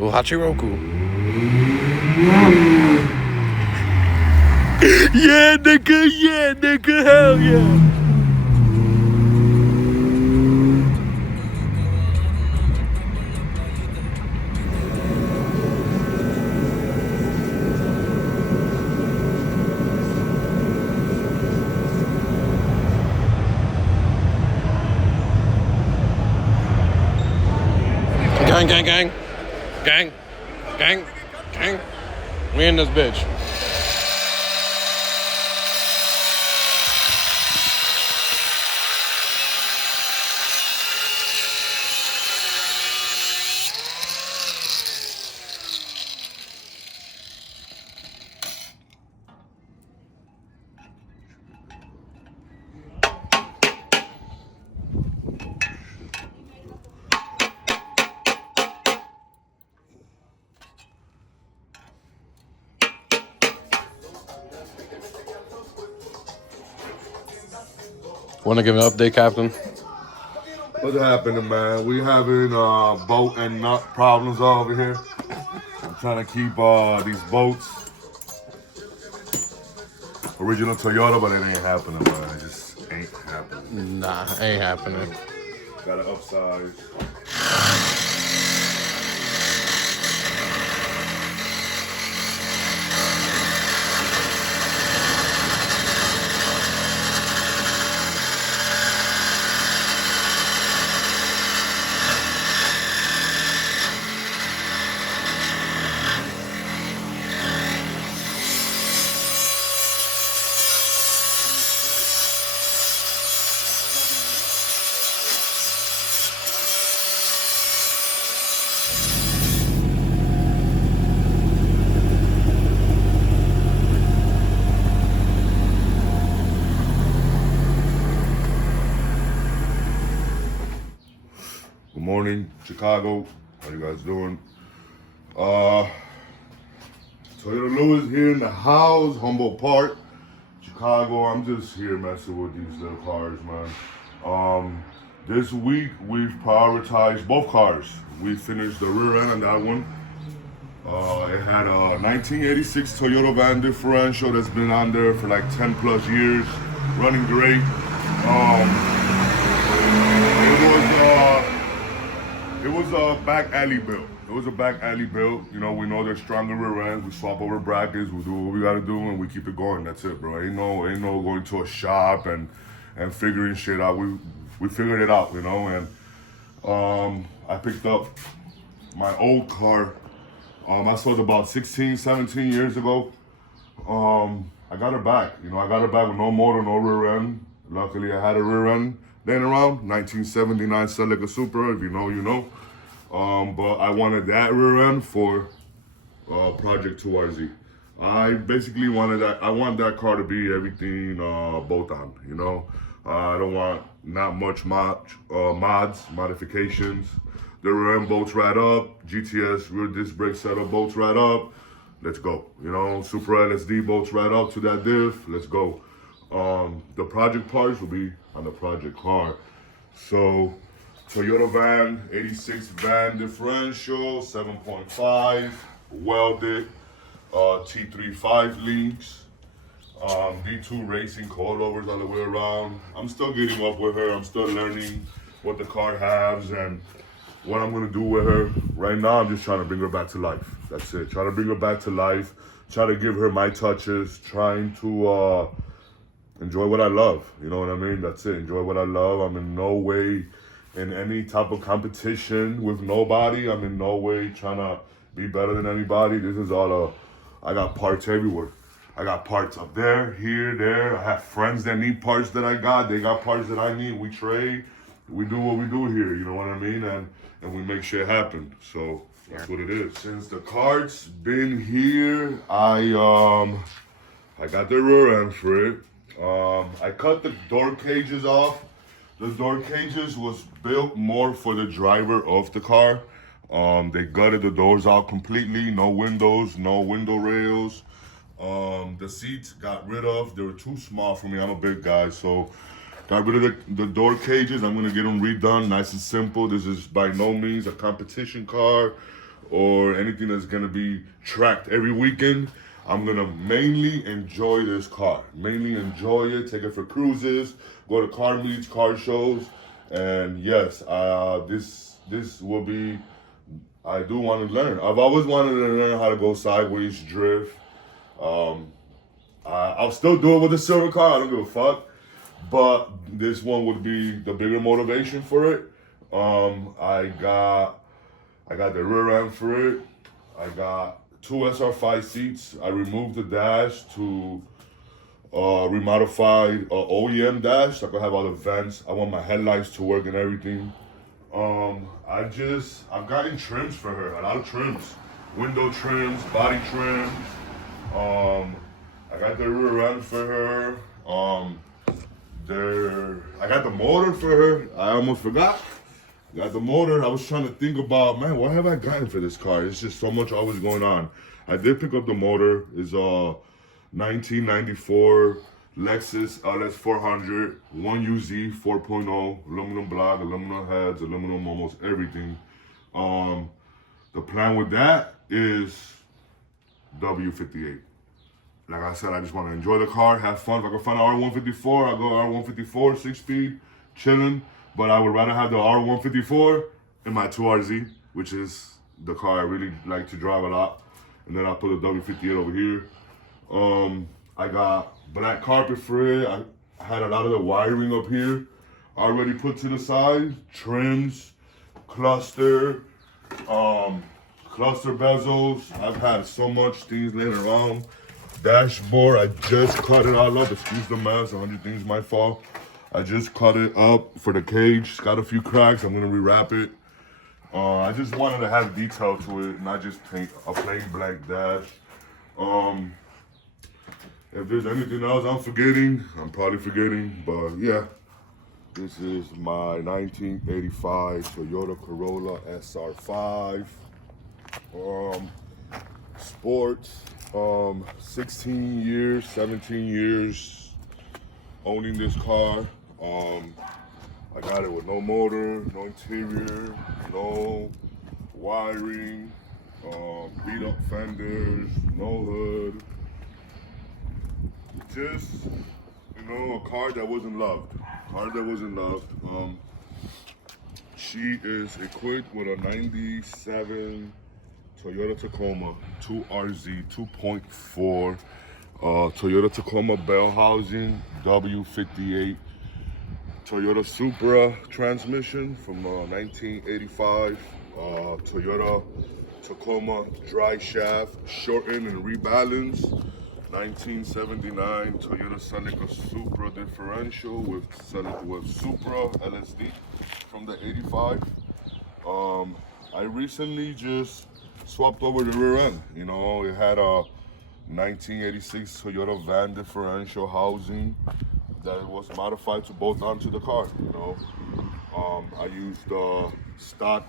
Oh, Hachiroku. Yeah, nigga, hell yeah. Gang. We in this bitch. Want to give an update, Captain? What's happening, man? We having boat and nut problems over here. I'm trying to keep these boats original Toyota, but it ain't happening, man. It just ain't happening. Nah, ain't happening. Gotta upsize. Good morning, Chicago. How you guys doing? Toyota Lewis here in the house, Humboldt Park, Chicago. I'm just here messing with these little cars, man. This week we've prioritized both cars. We finished the rear end on that one. It had a 1986 Toyota van differential that's been on there for like 10 plus years, running great. It was a back alley build. It was a back alley build. You know, we know they're stronger rear ends. We swap over brackets. We do what we gotta do, and we keep it going. That's it, bro. Ain't no going to a shop and figuring shit out. We figured it out, you know. And I picked up my old car. I sold about 16, 17 years ago. I got her back. You know, I got her back with no motor, no rear end. Luckily, I had a rear end laying around. 1979 Celica Supra. If you know, you know. But I wanted that rear end for Project 2RZ. I basically wanted that. I want that car to be everything bolt on. You know, I don't want not much modifications. The rear end bolts right up. GTS rear disc brake setup bolts right up. Let's go. You know, Super LSD bolts right up to that diff. Let's go. The project parts will be on the project car. So, Toyota van, 86 van differential, 7.5, welded, T35 links, V2 racing coilovers all the way around. I'm still getting up with her. I'm still learning what the car has and what I'm gonna do with her. Right now, I'm just trying to bring her back to life. That's it. Trying to bring her back to life. Try to give her my touches. Trying to enjoy what I love. You know what I mean? That's it. Enjoy what I love. I'm in no way in any type of competition with nobody. I'm in no way trying to be better than anybody. This is all I got parts everywhere. I got parts up there, here, there. I have friends that need parts that I got. They got parts that I need. We trade. We do what we do here. You know what I mean? And we make shit happen. So that's what it is. Since the cart's been here, I got the rear end for it. I cut the door cages off. The door cages was built more for the driver of the car. They gutted the doors out completely. No windows, no window rails. The seats got rid of. They were too small for me. I'm a big guy, so got rid of the door cages. I'm gonna get them redone, nice and simple. This is by no means a competition car or anything that's gonna be tracked every weekend, I'm gonna mainly enjoy this car. Mainly enjoy it, take it for cruises, go to car meets, car shows, and yes, this will be. I do want to learn. I've always wanted to learn how to go sideways drift. I'll still do it with the silver car. I don't give a fuck. But this one would be the bigger motivation for it. I got the rear end for it. I got 2 SR5 seats. I removed the dash to remodified OEM dash. So I could have all the vents. I want my headlights to work and everything. I've gotten trims for her. A lot of trims. Window trims, body trims. I got the rear end for her. I got the motor for her. I almost forgot. Got the motor. I was trying to think about, man, what have I gotten for this car? It's just so much always going on. I did pick up the motor. It's a 1994 Lexus LS 400, 1UZ 4.0, aluminum block, aluminum heads, aluminum almost everything. The plan with that is W58. Like I said, I just want to enjoy the car, have fun. If I can find an R154, I'll go R154, 6-speed, chilling. But I would rather have the R154 in my 2RZ, which is the car I really like to drive a lot. And then I'll put the W58 over here. I got black carpet for it. I had a lot of the wiring up here already put to the side. Trims, cluster bezels. I've had so much things laying around. Dashboard, I just cut it all up. Excuse the mess, 100 things might fall. I just cut it up for the cage. It's got a few cracks. I'm gonna rewrap it. I just wanted to have detail to it, not just paint a plain black dash. If there's anything else I'm forgetting, I'm probably forgetting, but yeah. This is my 1985 Toyota Corolla SR5. Sports. 16 years, 17 years owning this car. I got it with no motor, no interior, no wiring, beat up fenders, no hood. Just, a car that wasn't loved. She is equipped with a 97 Toyota Tacoma 2RZ 2.4 Toyota Tacoma bell housing, W58 Toyota Supra transmission from 1985 Toyota Tacoma dry shaft, shortened and rebalanced. 1979 Toyota Celica Supra differential with Supra LSD from the 85. I recently just swapped over the rear end. It had a 1986 Toyota van differential housing that was modified to bolt onto the car. I used the stock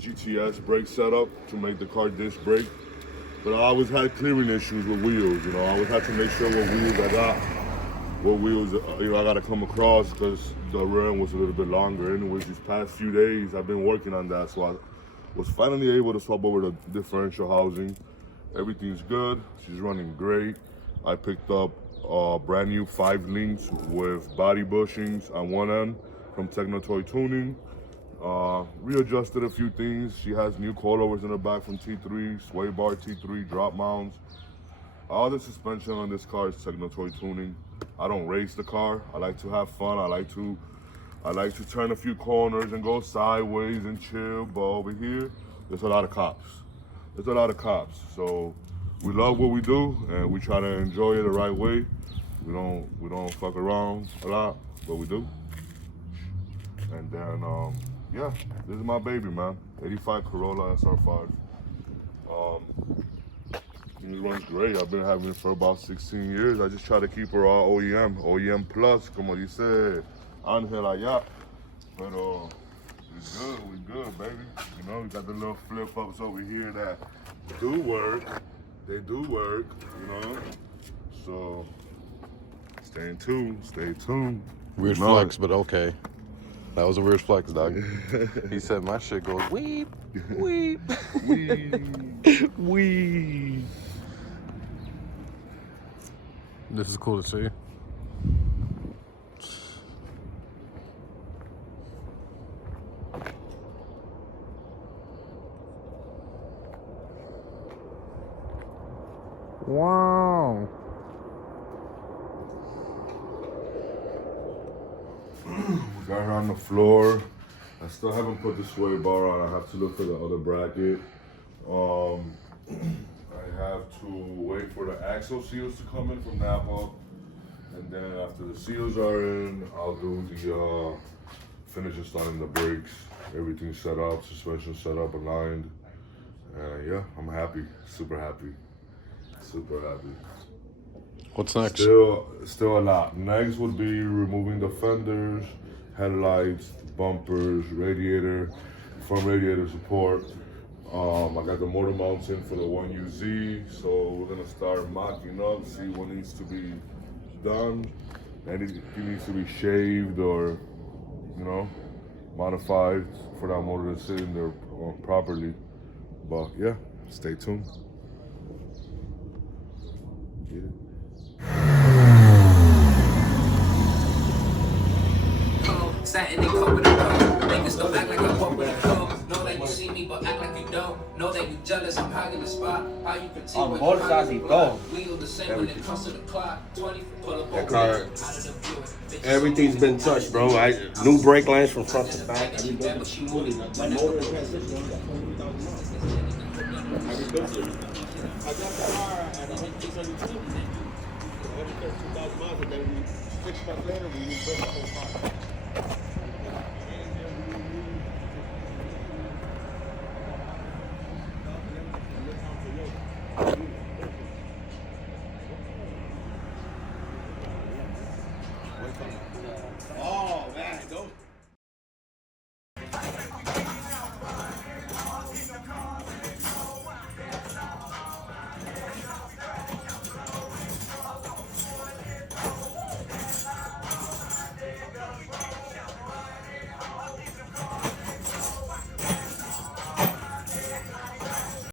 GTS brake setup to make the car disc brake, but I always had clearing issues with wheels. I always had to make sure what wheels I got, I got to come across, because the rear end was a little bit longer. Anyways, these past few days I've been working on that, so I was finally able to swap over the differential housing. Everything's good. She's running great. I picked up brand new 5 links with body bushings on one end from Techno Toy Tuning. Readjusted a few things. She has new coilovers in the back from T3, sway bar T3, drop mounts. All the suspension on this car is Techno Toy Tuning. I don't race the car. I like to have fun. I like to turn a few corners and go sideways and chill. But over here, there's a lot of cops. So we love what we do, and we try to enjoy it the right way. We don't fuck around a lot, but we do. And then yeah, this is my baby, man. 85 Corolla SR5. It runs great. I've been having it for about 16 years. I just try to keep her all OEM plus, como dice Angel allá. But we good, baby. We got the little flip ups over here that do work. They do work, So stay tuned. Weird flex, but okay. That was a weird flex, dog. He said my shit goes weep, weep, weep. This is cool to see. Wow. We got her on the floor. I still haven't put the sway bar on. I have to look for the other bracket. I have to wait for the axle seals to come in from Napa. And then after the seals are in, I'll do the finish installing the brakes. Everything's set up, suspension set up, aligned. And yeah, I'm happy, super happy. Super happy. What's next? Still a lot. Next would be removing the fenders, headlights, bumpers, radiator, front radiator support. I got the motor mounts in for the 1UZ, so we're gonna start mocking up, see what needs to be done. And it needs to be shaved or, you know, modified for that motor to sit in there properly. But yeah, stay tuned. Get it. Satin and coke with a coat. Niggas don't act like I walk with a coat. Know that you see me, but act like you don't. Know that you jealous, I'm hogging the spot. How you continue with bolsas y todo. We all the same when it comes to the clock. 20 pull up That car, everything's been touched, bro. New brake lines from front to back. I rebuilt the smoothie. My motor and transmission only got 20,000 miles. I rebuilt it. I got the car at 602. I had to 2,000 miles, and then 6 months later, we rebuilt the whole car.